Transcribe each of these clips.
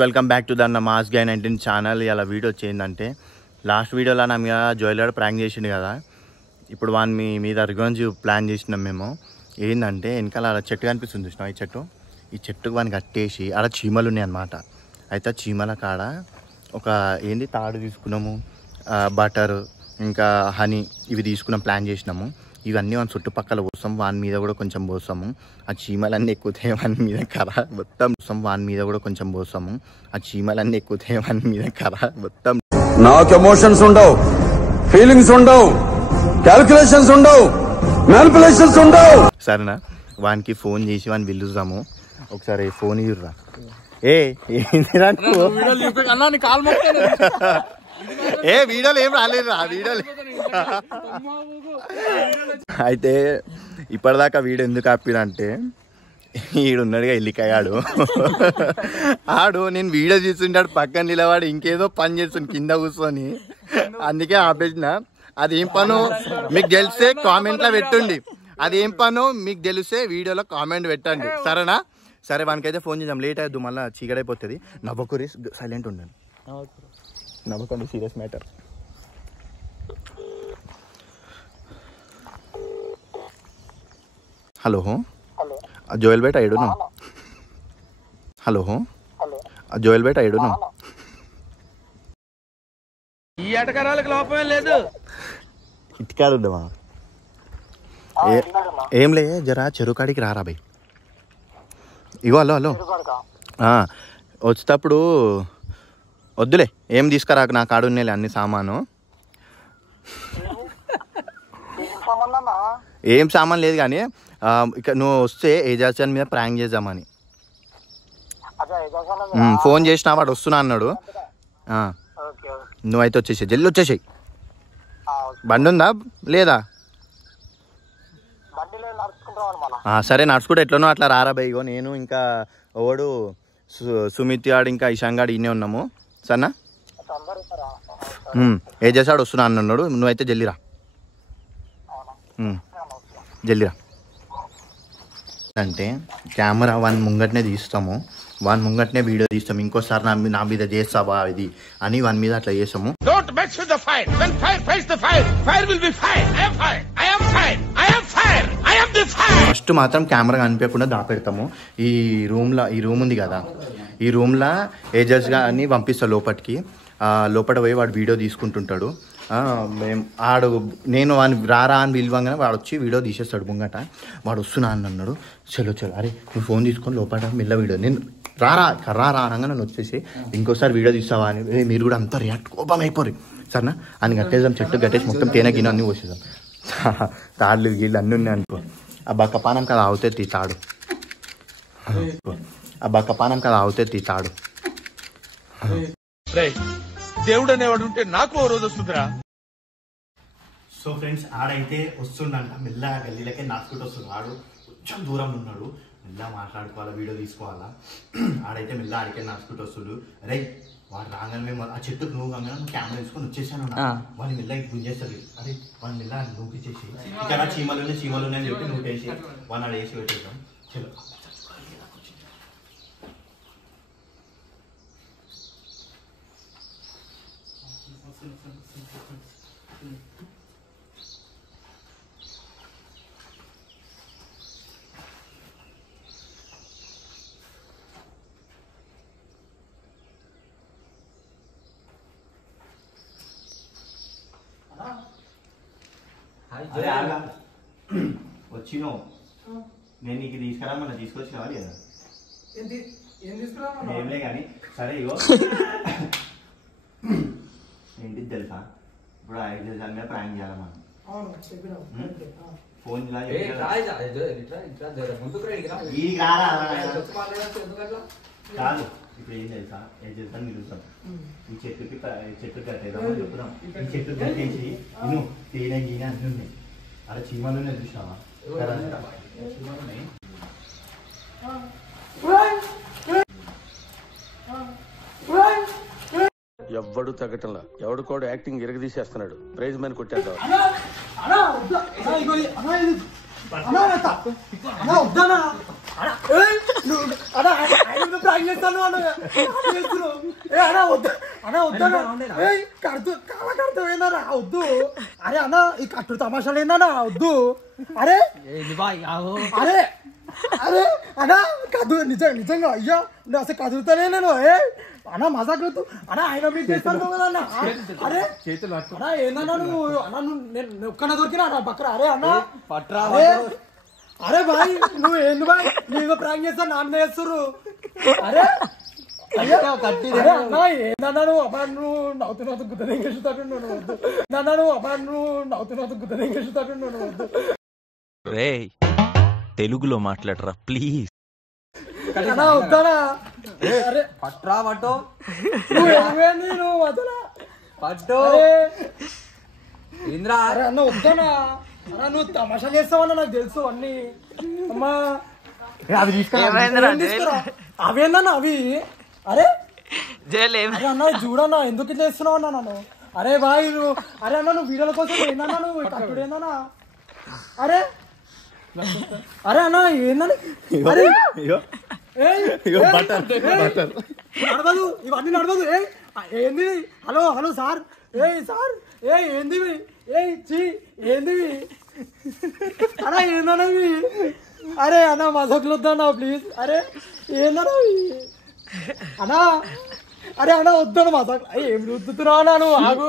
Welcome back to the mass guy 19 channel. ఇలా video వచ్చిందంటే last వీడియోలో నా మీద జ్యువెలరీ ప్రాంక్ చేసిండు కదా. ఇప్పుడు వాని మీద రివెంజ్ ప్లాన్ చేసినాం మేము. ఏంటంటే వెనకాల అలా చెట్టు కనిపిస్తుంది చూసినా, ఈ చెట్టుకు వాని కట్టేసి అలా చీమలు ఉన్నాయి అన్నమాట. అయితే చీమల కాడ ఒక ఏంది తాడు తీసుకున్నాము, బటర్ ఇంకా హనీ ఇవి తీసుకున్నాం, ప్లాన్ చేసినాము. ఇవన్నీ మన చుట్టుపక్కల పోస్తాం, వాని మీద కూడా కొంచెం పోస్తాము. ఆ చీమలన్నీ ఎక్కుతాయి వాని మీద కర మొత్తం, వాని మీద కూడా కొంచెం పోస్తాము. ఆ చీమలన్నీ ఎక్కుతాయి వాని మీద కర మొత్తం. నాకు ఎమోషన్స్ ఉండవు, ఫీలింగ్స్ ఉండవు, క్యాల్కులేషన్స్ ఉండవు, మ్యానిపులేషన్స్ ఉండవు. సరేనా, వానికి ఫోన్ చేసి వాని పిలుస్తాము. ఒకసారి ఫోన్ ఇవ్వరా. వీడియోలు ఏం రాలేదు ఆ వీడియోలు. అయితే ఇప్పటిదాకా వీడియో ఎందుకు ఆపినంటే ఈడున్నాడుగా ఎల్లికాయాడు ఆడు నేను వీడియో చూస్తుంటాడు, పక్కన నిలవాడు ఇంకేదో పని చేస్తుంది కింద కూర్చొని, అందుకే ఆపేసిన. అదేం పను మీకు తెలిస్తే కామెంట్లో పెట్టండి, అదేం పను మీకు తెలిస్తే వీడియోలో కామెంట్ పెట్టండి సరేనా. సరే వానికైతే ఫోన్ చేద్దాం, లేట్ అయ్యద్దు మళ్ళీ చీకడైపోతుంది. నవ్వకురి, సైలెంట్ ఉండండి, నవ్వకండి, సీరియస్ మ్యాటర్. హలో జోయల్ బేట ఏడునా? హలో జోయల్ బేట ఏడునా? ఈ ఎటకరాలకు లోపమే లేదు. ఇటుకాలు ఉండమా? ఏం లే, జరా చెరువు కాడికి రారా బై. ఇగో హలో హలో వచ్చేటప్పుడు వద్దులే, ఏం తీసుకురాకు, నా కాడు ఉన్నాయి అన్ని సామాను. ఏం సామాన్ లేదు కానీ ఇక నువ్వు వస్తే ఏజాన్ మీద ప్రాంక్ చేద్దామని ఫోన్ చేసినా, వాడు వస్తున్నా అన్నాడు. నువ్వైతే వచ్చేసాయి, జల్ది వచ్చేసాయి. బండి ఉందా లేదా? సరే నడుచుకుంటే ఎట్లనో అట్లా రారా బై. ఇగో నేను ఇంకా ఓడు సుమిత్ గాడు ఇంకా ఇషాన్ గాడు ఇన్నే ఉన్నాము సరేనా. ఏజాడు వస్తున్నా అన్నాడు, నువ్వైతే జల్దిరా, జల్దిరా. అంటే కెమెరా వాని ముంగట్నే తీస్తాము, వాని ముంగట్నే వీడియో తీస్తాము. ఇంకోసారి నా మీద చేస్తావా ఇది అని వాని మీద అట్లా చేస్తాము. ఫస్ట్ మాత్రం కెమెరా కనిపించకుండా దాపెడతాము. ఈ రూమ్ ఉంది కదా, ఈ రూమ్లో ఏజెస్ అని పంపిస్తా లోపలికి. లోపల పోయి వాడు వీడియో తీసుకుంటుంటాడు. నేను వాడిని రారా అని పిలవంగానే వాడు వచ్చి వీడియో తీసేస్తాడు ముంగట. వాడు వస్తున్నా అని అన్నాడు, చలో అరే నువ్వు ఫోన్ తీసుకొని లోపల మిల్ల వీడియో, నేను రారా అనగా నన్ను వచ్చేసి ఇంకోసారి వీడియో తీస్తావా అని. మీరు కూడా అంతా రియాక్ట్ కోపం అయిపోరు సరేనా. అని కట్టేద్దాం, చెట్టు కట్టేసి మొత్తం తేనె గిన్నె అన్నీ పోసేద్దాం. తాళ్ళు గీళ్ళు అన్నీ ఉన్నాయి అనుకో. ఆ బక్కపానం కదా అవుతుంది తాడు, ఆ బక్కపానం కదా అవుతుంది తాడు. దేవుడు అనేవాడు ఉంటే నాకు ఓ రోజు వస్తుందిరా. సో ఫ్రెండ్స్ ఆడైతే వస్తుండంట, మెల్లగా గల్లీలకే నాటుకుంటూ వస్తుంది. ఆడు కొంచెం దూరం ఉన్నాడు, మెల్లగా మాట్లాడుకోవాలా, వీడియో తీసుకోవాలా. ఆడైతే మెల్లగా ఆడికే నాటుకుంటూ వస్తుడు. అరే వాడు రాగానే మేము ఆ చెట్టుకు నువ్వు కాగానే కెమెరా తీసుకొని వచ్చేసాను, వాడిని మెల్లగా గుంజేస్తుంది. అరే వాడిని మెల్లగా నూపిచ్చేసి ఇక్కడ చీమలు ఉన్నాయని చెప్పి నూటేసి వాడిని ఆడ వేసి పెట్టేద్దాం. చలో వచ్చినావు, నేను నీకు తీసుకురామన్నా, తీసుకొచ్చి కావాలి కదా. ఏంలే కానీ సరే ఇగో ఏంటిది తెలుసా, ఇప్పుడు ఐదు మీద ప్రాంక్ చేయాలి మనం. ఫోన్ కాదు, ఇప్పుడు ఏం తెలుసా, ఏం చేద్దాం నిలుస్తాం, ఈ చెట్టు కట్టేద్దామని చెప్తున్నాం. ఈ చెట్టు కట్టేసి నువ్వు తేనె గీనె అన్నీ ఉన్నాయి, అలా చీమలు ఉన్నాయి చూసినావా, చీమలు ఉన్నాయి. ఎవ్వడు తగ్గటంలా, ఎవడు కూడా యాక్టింగ్ ఇరగదీసేస్తున్నాడు. ప్రైజ్ మ్యాన్ కొట్టేద్దాం. ప్రాంక్ చేస్తాను అన్న వద్దు అన్న వద్దు కడుతూ ఏందన్నా వద్దు. అరే అన్న ఈ కట్టు తమాషాలు ఏందన్నా వద్దు. అరే అరే అరే అన్నా కదు నిజంగా అయ్యా నువ్వు అసలు కదులుతానే నేను అన్న మజాక్ అన్న ఆయన మీరు చేస్తాను కదన్న. అరే అన్నా ఏందన్నా నువ్వు అన్న నేను ఒక్కనే దొరికినా అన్న పక్కన. అరే అన్న పట్రా అరే బాయ్ నువ్వు ఏంది బాయ్ నీకు ప్రాంక్ చేస్తా నాన్న చేస్తుర్రు. అరే అన్నా ఏందన్నా నువ్వు అబ్బా నువ్వు నవ్వుతున్నావు గుర్తు నువ్వు వద్దు నాన్న నువ్వు అబ్బా నువ్వు నవ్వుతున్నావు గుర్తు నువ్వు వద్దు. తెలుగులో మాట్లాడరా ప్లీజ్. అన్నా వద్దానా అరే పట్రా పట్టు నువ్వు ఏమైంది నువ్వు వద్దునా పట్టు ఇంద్రా. అరే అన్న వద్దానా అన్నా నువ్వు తమాషా చేస్తావన్నా నాకు తెలుసు అన్ని. అమ్మా అవి తీసుకురా అవేందన్నా అవి. అరే అరే అన్న చూడన్నా ఎందుకు ఇట్లా చేస్తున్నావు అన్నా నన్ను. అరే బాయ్ నువ్వు అరే అన్న నువ్వు వీడియోల కోసం ఏందన్నా నువ్వు కట్టుడు ఏందన్నా. అరే అరే అన్న ఏందని అరే నడవదు ఇవన్నీ నడవదు. ఏంది హలో హలో సార్ సార్ ఏంది ఏంది అన్నా ఏందన్నవి. అరే అన్న మజాకులు వద్దన్నా ప్లీజ్. అరే ఏందన్నవి అన్నా. అరే అన్న వద్దాను మజాక్ ఏం రుద్దుతున్నావు అన్నా నువ్వు ఆగు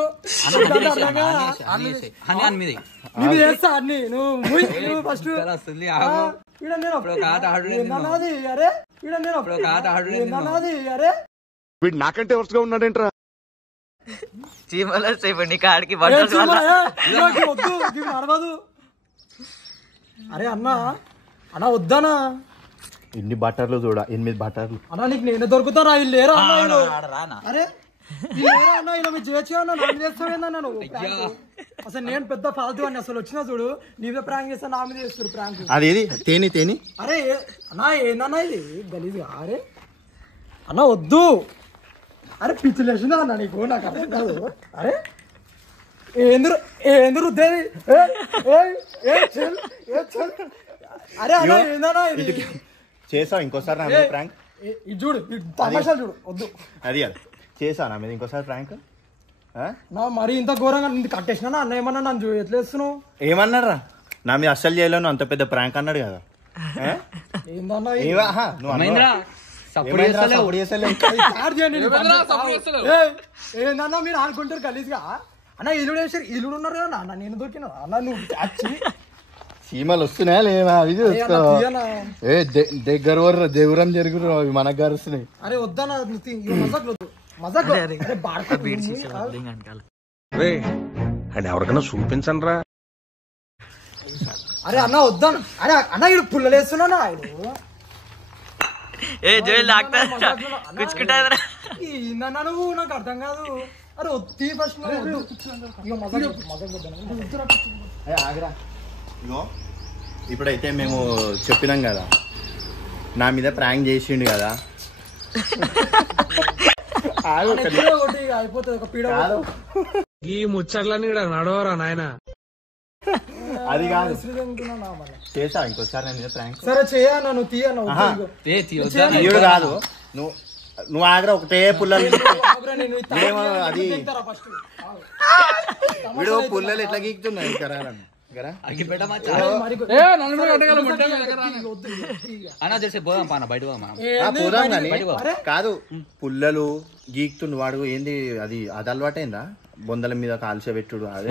నువ్వు చేస్తా అన్ని నువ్వు ఫస్ట్. అరే అరే వీడు నాకంటే వరుసగా ఉన్నాడేంట్రా. వద్దు నడవదు. అరే అన్నా అన్నా వద్దానా ఇన్ని బట్టర్లు చూడ 8 బట్టర్లు అన్నా నీకు నేను దొరుకుతానా ఇల్లు లేరా అన్నా. అరే లేరా అన్న ఇలా మీరు చేయొచ్చు అన్న నాకు చేస్తావేందన్నా నువ్వు. అసలు నేను పెద్ద ఫాల్తూ అని అసలు వచ్చినా చూడు నీవే ప్రాంక్ చేస్తా నా మీద చేస్తారు ప్రాంక్. అదేది తేని అరే అన్నా ఏందన్నా ఇది గలీజ్గా. అరే అన్న వద్దు. అరే పిచ్చి లేచిందా అన్న నీకు నాకు అర్థం కాదు. అరే ఏంది రుద్దేది. అరే అన్న ఏందన్నా ఇది చేసావు ఇంకోసారి నా ప్రాంక్. ఇది చూడు తమాషాలు చూడు వద్దు. అది చేసావు నా మీద ఇంకోసారి ప్రాంక్. నా మరి ఇంత ఘోరంగా కట్టేసినా అన్న ఏమన్నా నన్ను ఎట్లా వేస్తున్నావు. ఏమన్నారా నా మీద అస్సలు చేయలేను అంత పెద్ద ప్రాంక్ అన్నాడు కదా. ఏందన్నా ఏందన్నా మీరు అనుకుంటారు గలీజ్గా. అన్న ఇల్లు వేసారు ఇల్లు ఉన్నారు కదా అన్న నేను దొరికినా అన్న నువ్వు వచ్చి సీమలు వస్తున్నాయా లేవా అవి చూసుకో. దగ్గర దేవురం జరుగురు అవి మనకు గరుస్తున్నాయి. అరే వద్దన్నా మజాక్ వద్దు మజాక్. అని ఎవరికైనా చూపించండి రా. అరే అన్న వద్దాను. అరే అన్న ఇడు పుల్లలు వేస్తున్నా ఏందన్నా నువ్వు నాకు అర్థం కాదు. అరే వద్దు ఫస్ట్ ఇప్పుడైతే మేము చెప్పినాం కదా నా మీద ప్రాంక్ చేసిండు కదా. అయిపోతుంది ఒక పీడ. ఈ ముచ్చట్లన్నీ నడవరా నాయన. అది కాదు చేసా ఇంకోసారి నా మీద ప్రాంక్. సరే చేయన్నా నువ్వు తీయడు కాదు నువ్వు ఆగ్రా ఒకటే పుల్లలు. అది వీడు పుల్లలు ఎట్లా గీకుతున్నాయి కాదు పుల్లలు గీకుతుండు వాడు. ఏంది అది అలవాటైందా బొందల మీద కాల్చే పెట్టుడు. అదే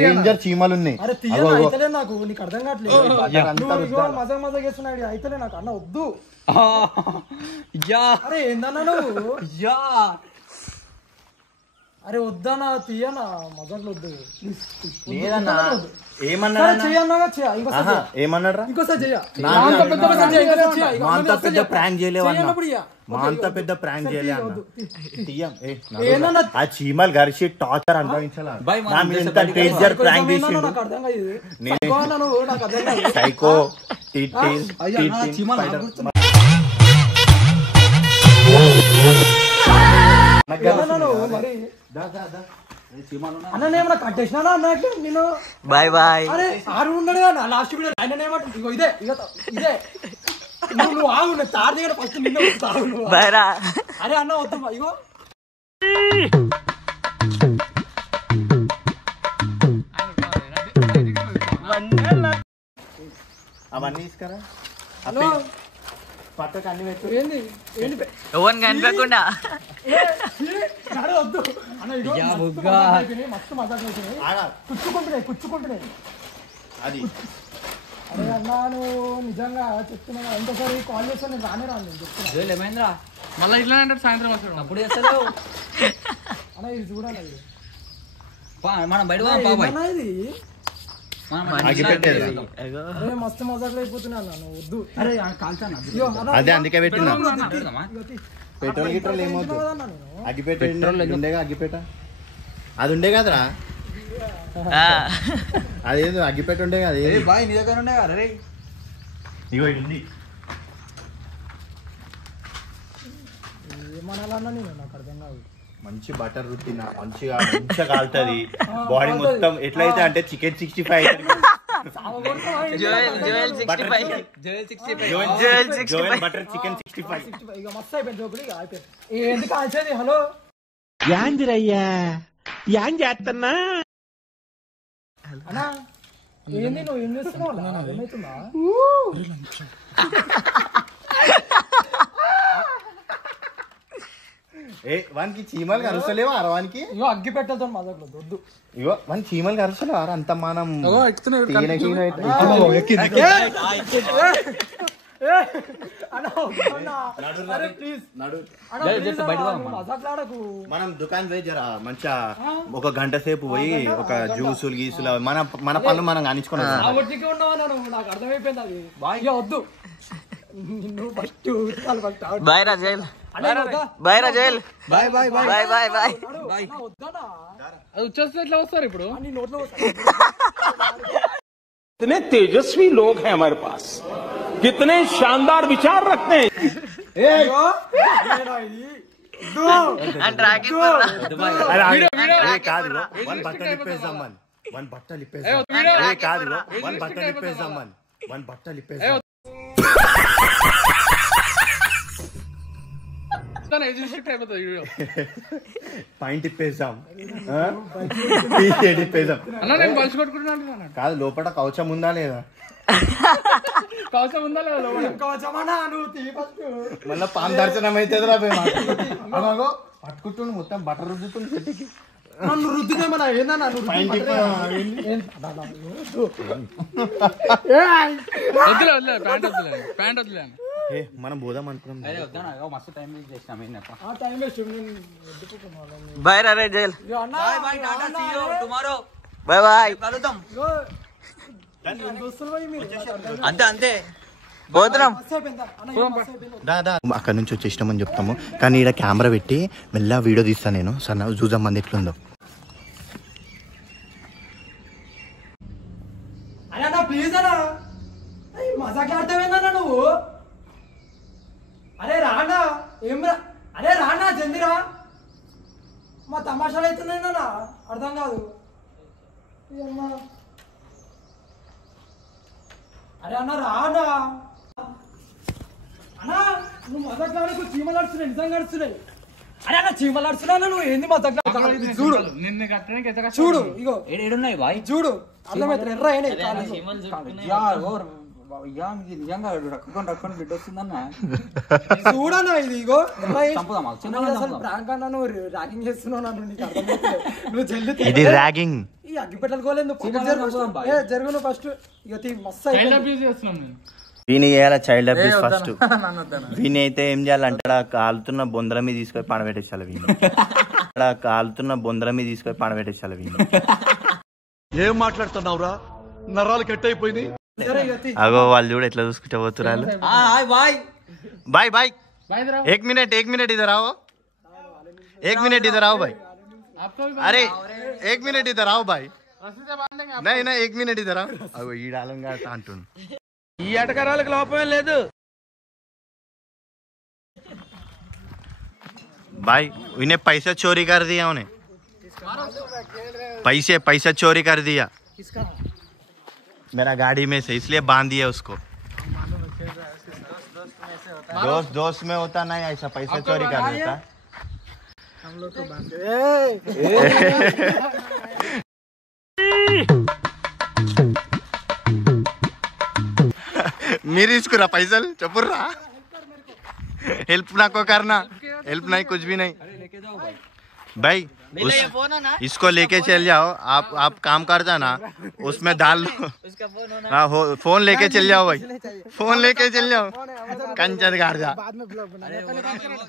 డేంజర్ చీమలు ఉన్నాయి. నాకు నీకు అర్థం కావట్లేదు. మజాక్ మజాక్ చేస్తున్నాడు అయితే నాకు అన్న వద్దు. అరే ఏందన్నా నువ్వు. అరే వద్దనా తీయనా మజాక్లు వద్దు. ఏమన్నాడు ఇంకోసారి చెయ్య. అంత పెద్ద ప్రాంక్ చేయలేవన్నా. మా అంత పెద్ద ప్రాంక్ చేయలే అన్న. ఆ చీమలు గరిచి టార్చర్ అనుభవించాలా. ప్రాంక్ చేసి సైకో అన్న ఏమన్నా కట్టేసినా అన్నట్లు నేను బాయ్ బాయ్. అరే ఆరు ఉన్నాడు కదా లాస్ట్ వీడియో ఆయన ఏమంటుంది ఇగో ఇదే ఇదే నువ్వు ఆగు నేను తారు దగ్గర ఫస్ట్ నిన్న తాగు నువ్వు. బాయ్ రా. అరే అన్న వద్దు ఇగో అవన్నీ తీసుకురా. హలో పక్కకు అన్ని పెట్టు. ఏంది ఎవరిని కనిపించకుండా అరే వద్దు అన్న ఇగో మస్తు మజాక్ అవుతున్నాయి ఆగా. కుచ్చుకుంటున్నాయి అది అరే అన్నా నువ్వు నిజంగా చెప్తున్నా ఎంతసారి కాల్ చేస్తాను నేను రాను నేను చెప్తున్నా ఏమైందిరా మళ్ళీ ఇట్లా అంటే సాయంత్రం వస్తాడు అప్పుడు అన్న ఇది చూడాలి ఇది మనం బయట ఏందన్నా ఇది అగిపెట్టేది. అరే మస్తు మజాక్ అయిపోతున్నా అన్న నువ్వు వద్దు అరే కాల్చాను ఇగో అన్న అదే అందుకే పెట్టినా. ఇగో తీ. పెట్రోల్ గిట్రోల్ ఏమవుతుంది? కదన్నా నేను అగ్గిపెట్ట ఉండేగా అగ్గిపెట్ట అది ఉండే కదరా. అదేదో అగ్గిపెట్ట ఉండే కదా. బాయ్ నీ దగ్గర ఉండే కదా రే. ఇగో ఇది ఉంది. ఏమనాలన్నా నేను నాకు అర్థం కాదు మంచి బటర్ రుట్టిన మంచిగా కాలుతుంది బాడీ మొత్తం. ఎట్లయితే అంటే చికెన్ 65 బటర్ చికెన్ 65. ఇక మస్తు అయిపోయింది జోకులు ఇక అయిపోయింది ఏంది కాల్చేది హలో యాందిరయ్యా యాం చేస్తున్నా అన్నా ఏంది నువ్వు ఏం చేస్తున్నావు అన్నా? ఏమవుతుందా వానికి చీమలు కరుస్తలేవా అరవానికి? ఇగో అగ్గి పెట్టలతో మజాకులు వద్దు ఇగో వానికి చీమలు కరుస్తలేవా అంత మనం మజాకులాడకు మనం దుకాణం పోయి జరా మంచిగా ఒక గంట సేపు పోయి ఒక జ్యూసులు గీసులు మన పనులు మనం కానిచ్చుకున్నాం. కాబట్టికే ఉన్నావు నువ్వు నాకు అర్థమైపోయింది అది ఇక వద్దు నువ్వు ఫస్ట్ బాయ్ రా జైల్. బాయ్ రా jail. Bye bye bye bye bye. వద్దానా అది వచ్చేస్తే ఎట్లా వస్తారు ఇప్పుడు నీ నోట్లో कितने तेजस्वी लोग हैं हमारे पास, कितने शानदार विचार रखते हैं. కాదు వన్ బట్టలు ఇప్పేద్దాం వన్ బట్టలు ఇప్పేద్దాం కాదు వన్ బట్టలు ఇప్పేద్దాం వన్ బట్టలు ఇప్పేద్దాం పాయింట్ ఇప్పేసాం ఇప్పేసాం. అన్న నేను బలిసి కొట్టుకుంటున్నాను. కాదు లోపల కవచం ఉందా లేదా? కవచం ఉందా లేదా లోపల? కవచమన్నా నువ్వు తీ ఫస్ట్ మళ్ళీ పాన్ దర్శనం అవుతుంది రా అగో పట్టుకుంటుండు మొత్తం బట్టర్ రుద్దుతుంది చెట్టుకి. నన్ను రుద్దునేమన్నా ఏందన్నా పాయింట్ వద్దులే ప్యాంట్ వద్దులే ప్యాంట్ వద్దులే. మనం పోదాం అనుకున్నాం. మస్తు టైం వేస్ట్ చేసినాం ఆ టైం వేస్ట్ బాయ్ రా రే జైల్. Bye bye. అంతే అంతే పోతున్నాం. అక్కడ నుంచి వచ్చేసినామని చెప్తాము కానీ ఇక్కడ కెమెరా పెట్టి మెల్ల వీడియో తీస్తాను నేను. సన్న చూద్దాం మంది ఎట్లుందో. అరే అన్న ప్లీజ్ అన్నా మజాక్ ఆడతావేందన్నా నువ్వు? అరే రానా అరే రానా జల్దిరా మా తమాషాలు అవుతున్నాయినా అర్థం కాదు. అరే అన్న రానా అన్నా నువ్వు మజాక్ ఆడకు చీమలు అడుస్తున్నాయి నిజంగా అడుస్తున్నాయి. అరే అన్న చీమలు అడుస్తున్నా నువ్వు ఏంది మజాక్ చూడు నిన్ను కట్టడానికి చూడు ఇగో ఏడున్నాయి బాయ్ చూడు అర్థమైతే ఎర్ర చూడన్నా ఇది ఇగో అసలు ప్రాంక్ అన్నా నువ్వు ర్యాగింగ్ చేస్తున్నావు నన్ను నీకు అర్థమైతే నువ్వు జల్దీ ఇది ర్యాగింగ్. ఈ అగ్గి పెట్టలుకోలేదు జరుగు నువ్వు ఫస్ట్ ఇక మస్తు చేస్తున్నాం నేను. వీని చేయాలి చైల్డ్ అబ్యూస్ ఫస్ట్. వీని అయితే ఏం చేయాలంటే కాలుతున్న బొందల మీద తీసుకొని పడబెట్టేసాలి. వీని కాలుతున్న బొందల మీద తీసుకొని పడబెట్టేసాలి. వీని ఏం మాట్లాడుతున్నావురా? నరాలు కట్ అయిపోయింది. అగో వాళ్ళు చూడు ఎట్లా చూసుకుంటే పోతురాలు. బాయ్ బాయ్ एक मिनट इधर आओ. 1 मिनट इधर आओ भाई. अरे 1 मिनट इधर आओ भाई. नहीं 1 मिनट इधर आओ. अगो ఈ డాలంగా అంటుండు. ఈ ఎటకరాలకు లోపమే లేదు. भाई इन्हें पैसा चोरी कर दिया उन्हें. पैसे चोरी कर दिया मेरा गाड़ी में से, इसलिए बांध दिया उसको। दोस्त में होता नहीं ऐसा, पैसा चोरी कर देता। हम लोग तो बांध మీరు తీసుకురా పైసలు చెప్పుర్రా हेल्प ना को करना, हेल्प नहीं कुछ भी नहीं भाई। इसको लेके चल जाओ, आप काम करता ना उसमें डाल लो। हाँ फोन लेके चल जाओ भाई, फोन लेके चल जाओ। कंचद गाड़दा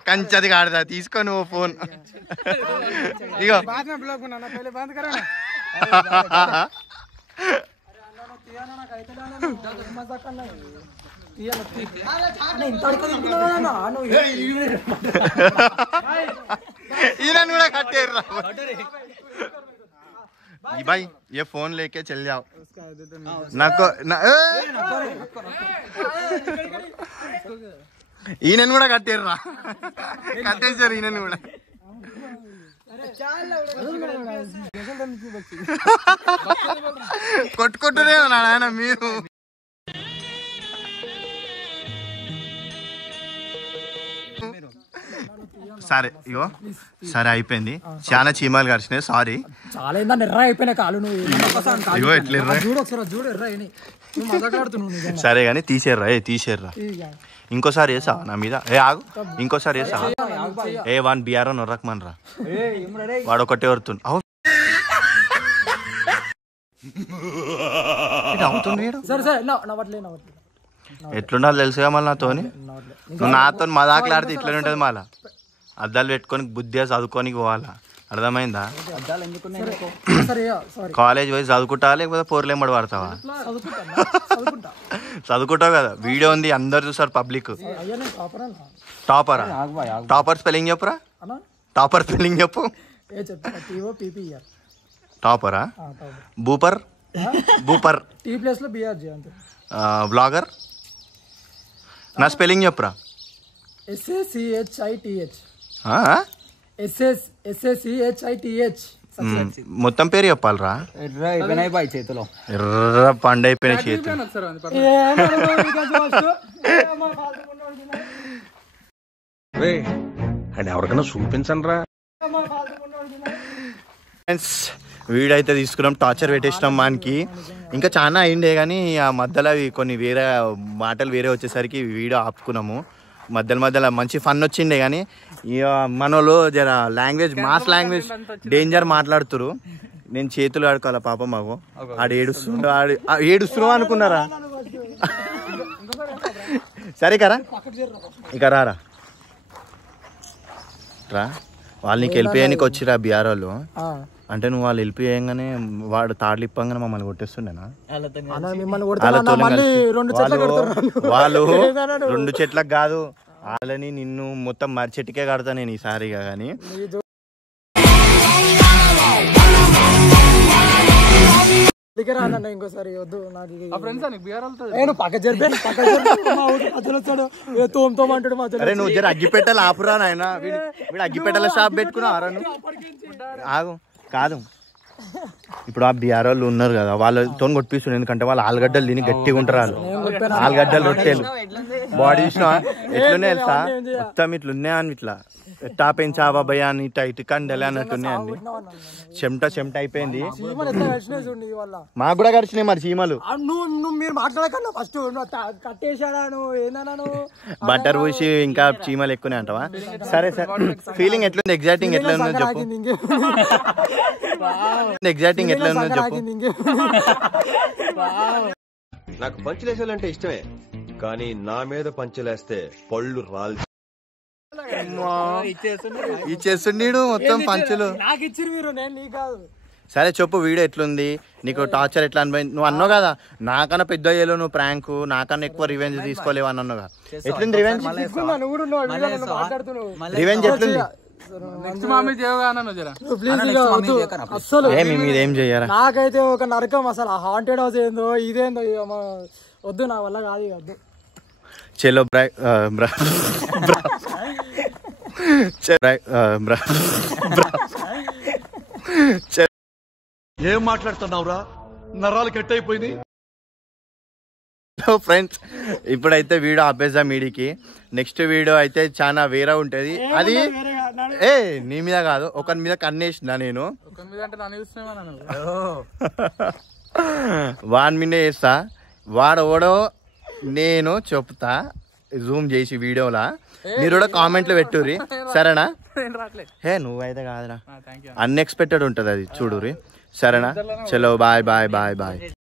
कंचद गाड़दा तीसको वो फोन ठीक है बाद में ब्लॉग बनाना, पहले बंद करो ना। भाई ये फोन लेके चल जाओ ना को ना ఈయనను కూడా కట్టేర్రా కట్టేసారు ఈయనను కూడా కొట్టుకుంటూనే ఉన్నాడు ఆయన మీరు సరే ఇగో సరే అయిపోయింది చాలా చీమలు కరిచినాయి సారీ చాలా ఏందని ఎర్ర అయిపోయినా కాలు నువ్వు ఇగో ఎట్లా ఎర్ర చూడు ఒకసారి చూడు ఎర్ర అయినాయి నువ్వు మాట్లాడుతున్నావు సరే కానీ తీసేర్రా ఇంకోసారి వేసా నా మీద ఆగు ఇంకోసారి వేసా వాన్ బిఆర్ నొర్రకమనరా వాడు ఒకటే వరుతుంది సరే సరే నవ్వట్లే ఎట్లుండాలి తెలుసుగా మళ్ళీ నాతోని నువ్వు నాతో మదాకలాడితే ఇట్లనే ఉంటుంది మళ్ళా అద్దాలు పెట్టుకొని బుద్ధిగా చదువుకోనికి పోవాలా అర్థమైందా కాలేజ్ పోయి చదువుకుంటా లేకపోతే పోర్లేంబడి పడతావా చదువుకుంటావు కదా వీడియో ఉంది అందరు చూసారు పబ్లిక్ టాపరా టాపర్ స్పెల్లింగ్ చెప్పురా టాపర్ స్పెల్లింగ్ చెప్పు టాపరా బూపర్ బూపర్ బ్లాగర్ నా స్పెల్లింగ్ చెప్పురా మొత్తం పేరు చెప్పాలరా చేతిలో ఎర్ర పండైపోయిన చేతులు ఎవరికైనా చూపించండి రా వీడియో అయితే తీసుకున్నాం టార్చర్ పెట్టేసినాం మనకి ఇంకా చాలా అయిండే కానీ ఆ మధ్యలో అవి కొన్ని వేరే మాటలు వేరే వచ్చేసరికి వీడియో ఆపుకున్నాము మధ్యలో మంచి ఫన్ వచ్చిండే కానీ ఇక మనోళ్ళు జర లాంగ్వేజ్ మాస్ లాంగ్వేజ్ డేంజర్ మాట్లాడుతురు నేను చేతులు ఆడుకోవాలా పాప మాకు ఆడు ఏడుస్తున్నావు అనుకున్నారా సరే కరా ఇక రా వాళ్ళు నీకు వెళ్ళిపోయానికి వచ్చిరా బీఆర్ వాళ్ళు అంటే నువ్వు వాళ్ళు వెళ్ళిపోయాగానే వాడు తాడులు ఇప్పగానే మమ్మల్ని కొట్టేస్తుండేనా వాళ్ళు 2 చెట్లకు కాదు వాళ్ళని నిన్ను మొత్తం మరి చెట్టుకే కడతా నేను ఈసారిగా కానీ ఇంకోసారి వద్దు నాకు నువ్వు జర అగ్గిపెట్టెలు ఆపురా నాయన వీడు అగ్గిపెట్టెల షాప్ పెట్టుకున్నారా ఆగు కాదు ఇప్పుడు ఆ బీఆర్ వాళ్ళు ఉన్నారు కదా వాళ్ళతో కొట్టిస్తున్నారు ఎందుకంటే వాళ్ళు ఆలుగడ్డలు తిని గట్టిగా ఉంటారు వాళ్ళు ఆలుగడ్డలు రొట్టెలు బాడీ ఎట్లున్నాయి తెలుసా మొత్తం ఇట్లున్నాయి అని ఇట్లా టాపెన్ చాబాబయ్య అని ఇటు కండలే అన్నట్టున్నాయండి చెమట అయిపోయింది మాకు కూడా కరిచినాయి మరి చీమలు మీరు మాట్లాడకన్నా ఫస్ట్ కట్టేశాడా నువ్వు ఏందన్నా నువ్వు బట్టర్ పూసి ఇంకా చీమలు ఎక్కువనే అంటావా సరే ఫీలింగ్ ఎట్లుంది ఎగ్జైటింగ్ ఎట్లా ఉందో చెప్పు ఎగ్జైటింగ్ ఎట్లా ఉందో చెప్పు నాకు పంచులేసాలంటే ఇష్టమే కానీ నా మీద పంచులేస్తే పళ్ళు రాలి ఇచ్చేస్తుండీడు మొత్తం పంచులు నాకు ఇచ్చారు మీరు నేను నీకు కాదు సరే చెప్పు వీడియో ఎట్లుంది నీకు టార్చర్ ఎట్లా అనిపోయింది నువ్వు అన్నావు కదా నాకన్నా పెద్ద అయ్యేలో నువ్వు ప్రాంక్ నాకన్నా ఎక్కువ రివెంజ్ తీసుకోలేవు అని అన్నావు కదా ఎట్లుంది రివెంజ్ రివెంజ్ ఎట్లుంది ఏం చెయ్యారా నాకైతే ఒక నరకం అసలు హాంటెడ్ హౌస్ ఏందో ఇదేందో వద్దు నా వల్ల కాదు వద్దు చలో ఏం మాట్లాడుతున్నావురా నరాలు కట్ అయిపోయింది. ఫ్రెండ్స్ ఇప్పుడైతే వీడియో ఆపేద్దాం మీడికి. నెక్స్ట్ వీడియో అయితే చాలా వేరే ఉంటుంది. అది నీ మీద కాదు, ఒకరి మీద కన్నేసిన నేను వాని మీదే వేస్తా. వాడు ఓడో నేను చెప్తా జూమ్ చేసి వీడియోలా. మీరు కూడా కామెంట్లు పెట్టుర్రి సరేనా? నువ్వైతే కాదురా, అన్ఎక్స్పెక్టెడ్ ఉంటుంది అది చూడుర్రి సరేనా? చలో బాయ్ బాయ్ బాయ్ బాయ్.